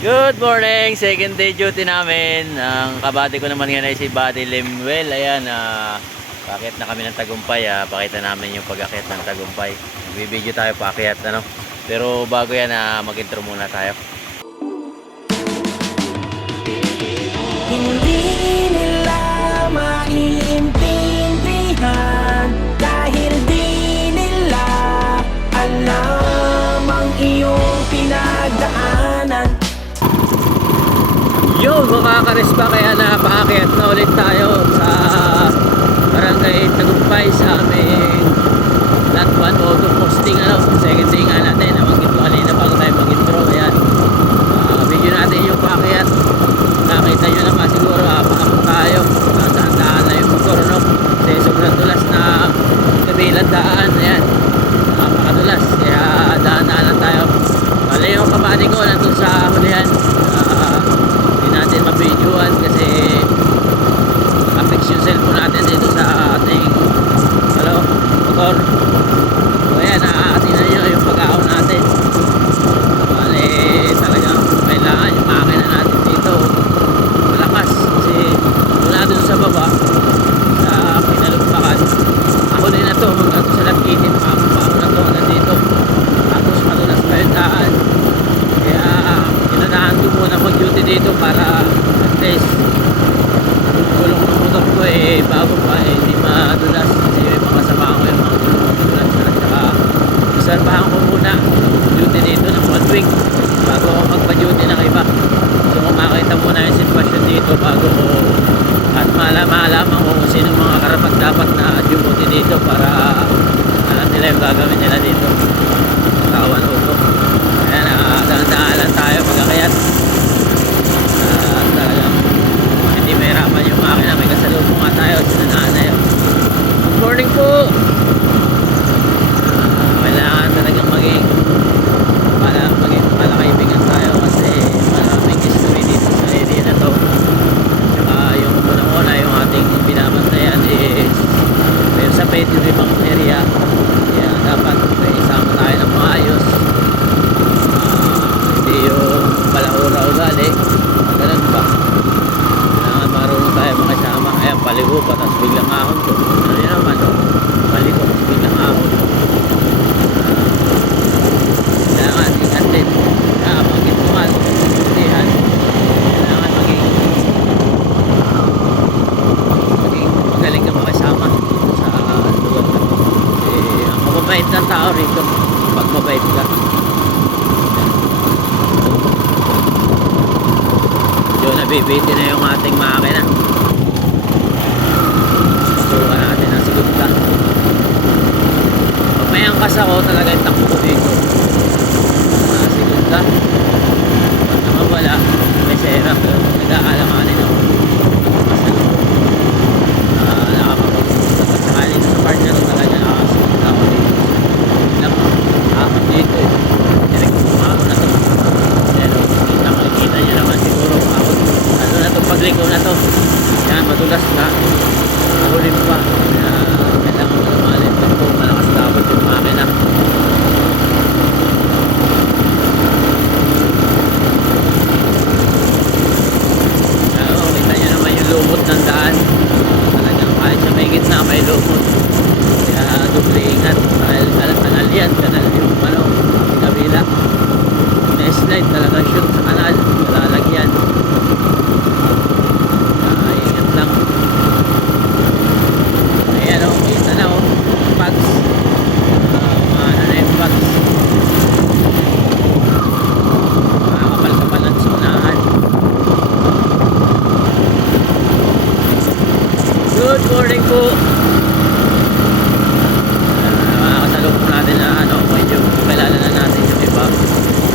Good morning! Second day duty namin. Ang kabate ko naman ngayon ay si Buddy Lemuel. Ayan, ah, uh, pakit na kami ng tagumpay. Uh, pakita namin yung pag-akit ng tagumpay. Bibidyo tayo paakyat. Ano? Pero bago yan, uh, mag-intro muna tayo. Hindi nila maiintindihan So mga karespa kaya na paakyat na ulit tayo sa barangay Tagumpay sa aming lot 1 auto posting. Ano second day nga natin ang 나도 variety din mga Nabibitin na yung ating makina. Susuka natin ang sigunda. Pag may angkas ako, talaga yung takbo dito. Ah, ang sigunda. Pag naman wala, may serap. Nagkakala ka Yan, madulas na. Ulit pa. Kaya, kailangan ko lumalim. Ito, malakas dapat yung makina. morning po. Mga kasalubong natin na ano medyo kilala na natin yung iba.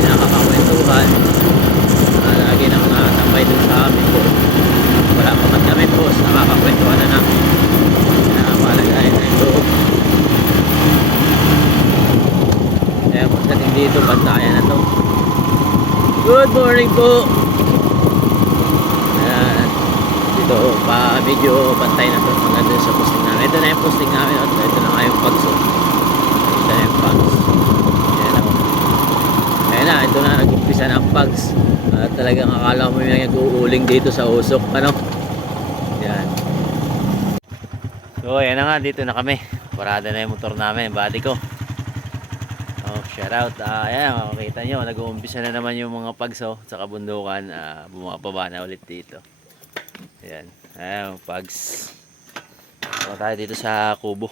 Nakakakwentuhan ah, lagi na mga tambay dun sa wala pa man kami po nakakakwentuhan na na yung loob. Kaya pagdating dito bantayan na good morning po dito oh, pa medyo pantay na to hanggang dun sa posting namin. Ito na yung posting namin at ito na yung pag so oh. ito na yung pag ayan ako ayan na ito na nag-umpisa na ang pags at talagang akala mo yung nag-uuling dito sa usok ano? Ayan. So ayan na nga dito na kami. Parada na yung motor namin body ko. Oh shout out. Uh, ayan makikita nyo nag-uumpisa na naman yung mga pagso sa kabundukan. Uh, bumababa na ulit dito. Ayan, ayan, pags. Punta tayo dito sa kubo.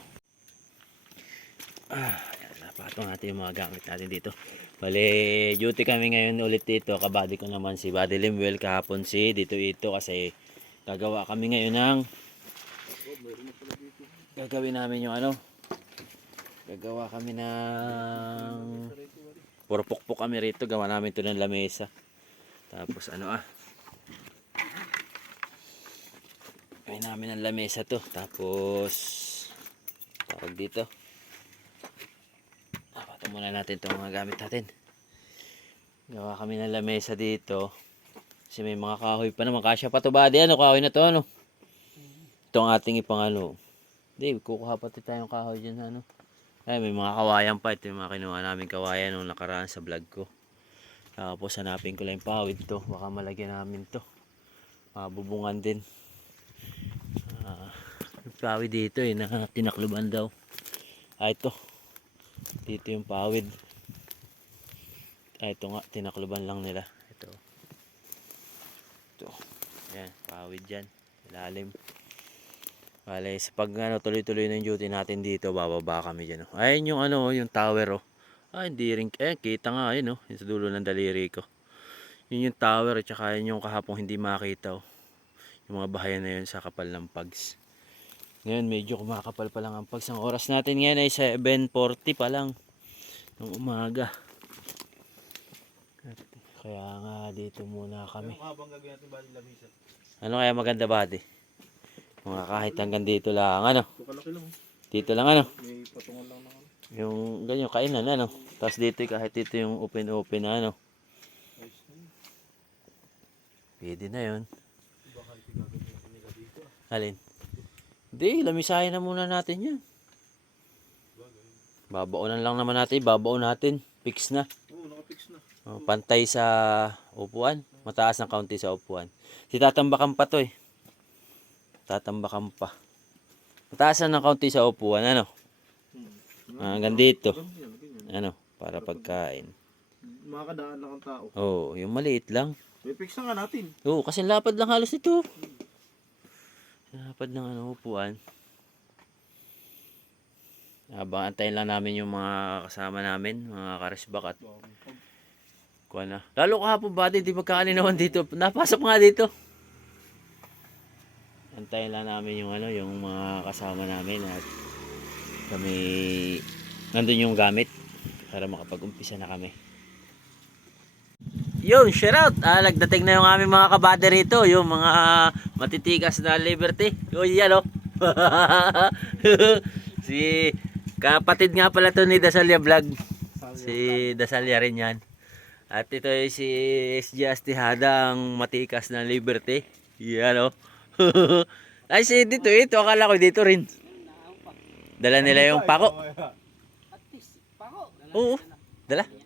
Ah, ayan, napatong natin yung mga gamit natin dito. Bale, duty kami ngayon ulit dito. Kabady ko naman si Buddy Limwell kahapon si dito ito kasi gagawa kami ngayon ng gagawin namin yung ano gagawa kami ng purpok-pok kami rito gawa namin to ng lamesa tapos ano ah gawin namin ng lamesa to tapos tawag dito Dapat muna natin itong mga gamit natin. Gawa kami ng lamesa dito. Kasi may mga kahoy pa naman. Kasya pa to ba? Ano, kahoy na to ano. Itong ating ipang ano. Di, kukuha pa tayong kahoy dyan ano. Ay, may mga kawayan pa. Ito yung mga kinuha namin kawayan nung nakaraan sa vlog ko. Tapos hanapin ko lang yung pawid to. Baka malagyan namin to. Mabubungan din. Pawid dito eh, na tinakluban daw. Ah, ito dito yung pawid ah, ito nga tinakluban lang nila ito ito yan pawid dyan ilalim Bale, sa pag ano, tuloy-tuloy yung duty natin dito, bababa kami dyan. Oh. Ayun yung ano, yung tower oh. Ah, hindi rin, eh, kita nga, ayun oh, yung sa dulo ng daliri ko. Yun yung tower, at saka yun yung kahapong hindi makita oh. Yung mga bahayan na yun sa kapal ng pags. Ngayon medyo kumakapal pa lang ang pags. Ang oras natin ngayon ay 7.40 pa lang ng umaga. At kaya nga dito muna kami. Ano kaya maganda ba di? Mga kahit hanggang dito lang ano. Lang. Dito lang ano. Yung ganyan kainan ano. Tapos dito kahit dito yung open open na ano. Pwede na yun. Ah. Alin? Hindi, lamisahin na muna natin yan. Babaonan lang naman natin, babaon natin. Fix na. Oo, nakapix na. Oh, pantay sa upuan. Mataas ng kaunti sa upuan. Si tatambakan pa to eh. Tatambakan pa. Mataas na ng kaunti sa upuan. Ano? Hmm. Ah, Hanggang dito. Ano? Para pagkain. Makakadaan lang ang tao. Oh, yung maliit lang. May fix na nga natin. Oo, kasi lapad lang halos ito. Lapad ng ano, upuan. Habang antayin lang namin yung mga kasama namin, mga karesbak at kuha na. Lalo kahapon ba, di magkakalinawan dito. Napasok nga dito. Antayin lang namin yung ano, yung mga kasama namin at kami nandun yung gamit para makapag-umpisa na kami. Yun, shout out. Ah, nagdating na yung aming mga kabady rito. Yung mga matitikas na liberty. Yun, yan oh. si kapatid nga pala to ni Dasalia Vlog. Si Dasalia rin yan. At ito ay si SG Astihada ang matikas na liberty. Yan oh. ay si dito ito. Akala ko dito rin. Dala nila yung pako. Oo. Dala.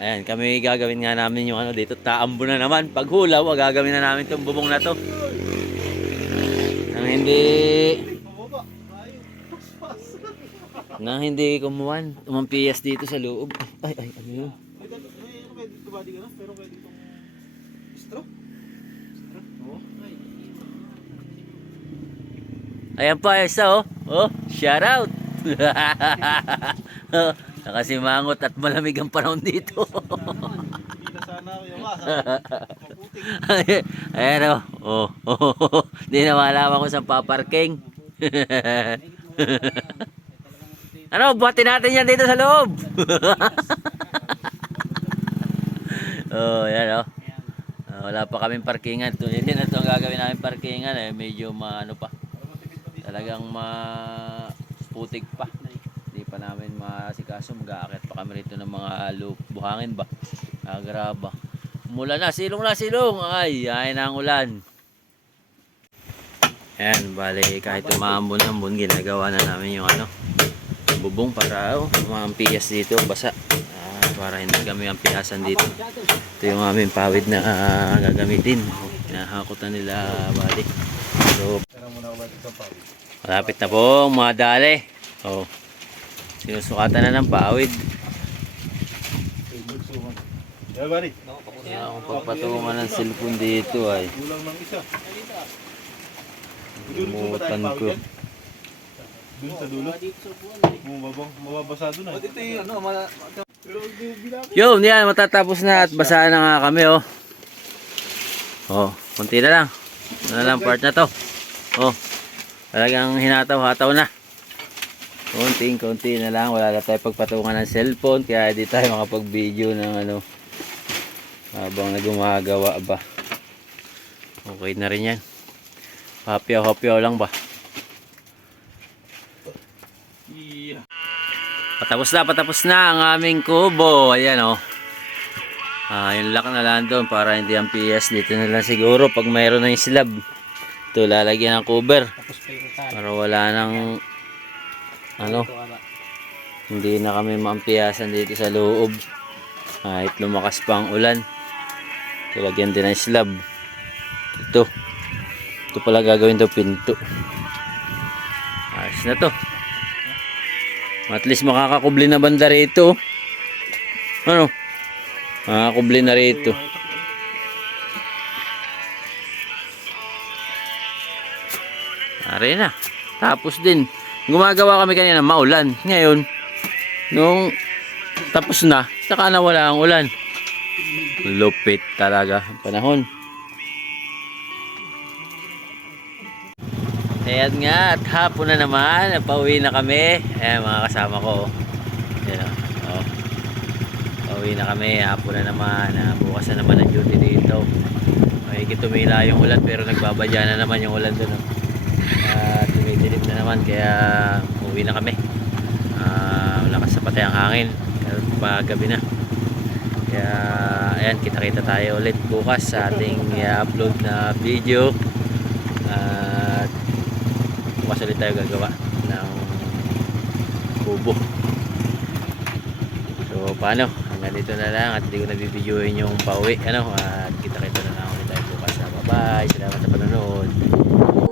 Ayan, kami gagawin nga namin yung ano dito, taambo na naman. Pag hulaw, gagawin na namin itong bubong na to. Nang hindi, nang hindi kumuhan, umampiyas dito sa loob. Ay, ay, ano yun? Ayan pa, isa oh. Oh, shout out. oh, nakasimangot at malamig ang panahon dito. Hindi. Ayan oh. Oh, oh, oh. Di na malaman kung saan paparking. ano, buhatin natin yan dito sa loob. oh, yan oh. Ah, wala pa kaming parkingan. Hindi na ito ang gagawin namin parkingan eh. Medyo maano pa. Talagang ma putik pa. Pa namin masikaso. Mag-aakit pa kami rito ng mga loop. Buhangin ba? Agraba. Mula na, silong na, silong. Ay, ay na ang ulan. Ayan, bali kahit umambon-ambon, ginagawa na namin yung ano, bubong para oh, maampias dito basa Ah, para hindi kami ampiasan dito ito yung aming pawid na ah, gagamitin hinahakotan nila bali so malapit na po mga dali oh, sinusukatan na ng pawid Yeah, buddy. kaya akong pagpatungan ng cellphone dito ay Kulang ng isa. Limutan ko. Doon sa dulo. Mababasa doon ah. Ito yung ano, ma... Pero ginamit. Yun, yan, matatapos na at basa na nga kami, oh. Oh, konti na lang. Ano na lang part na to. Oh, talagang hinataw-hataw na. Konting konti na lang, wala na tayo pagpatungan ng cellphone, kaya hindi tayo makapag-video ng ano, habang nagumagawa ba. Okay na rin yan. Hapyaw-hapyaw lang ba. Yeah. Patapos na, patapos na ang aming kubo. Ayan oh. Ah, yung lock na lang doon para hindi ang PS dito na lang siguro pag mayroon na yung slab. Ito lalagyan ng cover para wala nang ano hindi na kami maampiyasan dito sa loob kahit lumakas pa ang ulan lagyan din ng slab ito ito pala gagawin to pinto ayos na to at least makakakubli na banda rito. Ano? Makakubli na rito. Are na. Tapos din. Gumagawa kami kanina maulan. Ngayon, nung tapos na, saka na wala ang ulan. Lupit talaga ang panahon. Ayan nga, at hapon na naman, pauwi na kami. Ayan mga kasama ko. Ayan o. Oh. Pauwi na kami, hapon na naman. Ah, bukas na naman ang duty dito. May tumila yung ulan pero nagbabadya na naman yung ulan doon. Oh. At na naman kaya uwi na kami. Ah, lakas sa patay ang hangin. Pero pagabi na. Kaya ayan, kita-kita tayo ulit bukas sa ating i-upload na video. At bukas ulit tayo gagawa ng kubo so paano hanggang dito na lang at hindi ko nabibidyoin yung pauwi ano at kita kita na lang ulit tayo bukas bye bye salamat sa panonood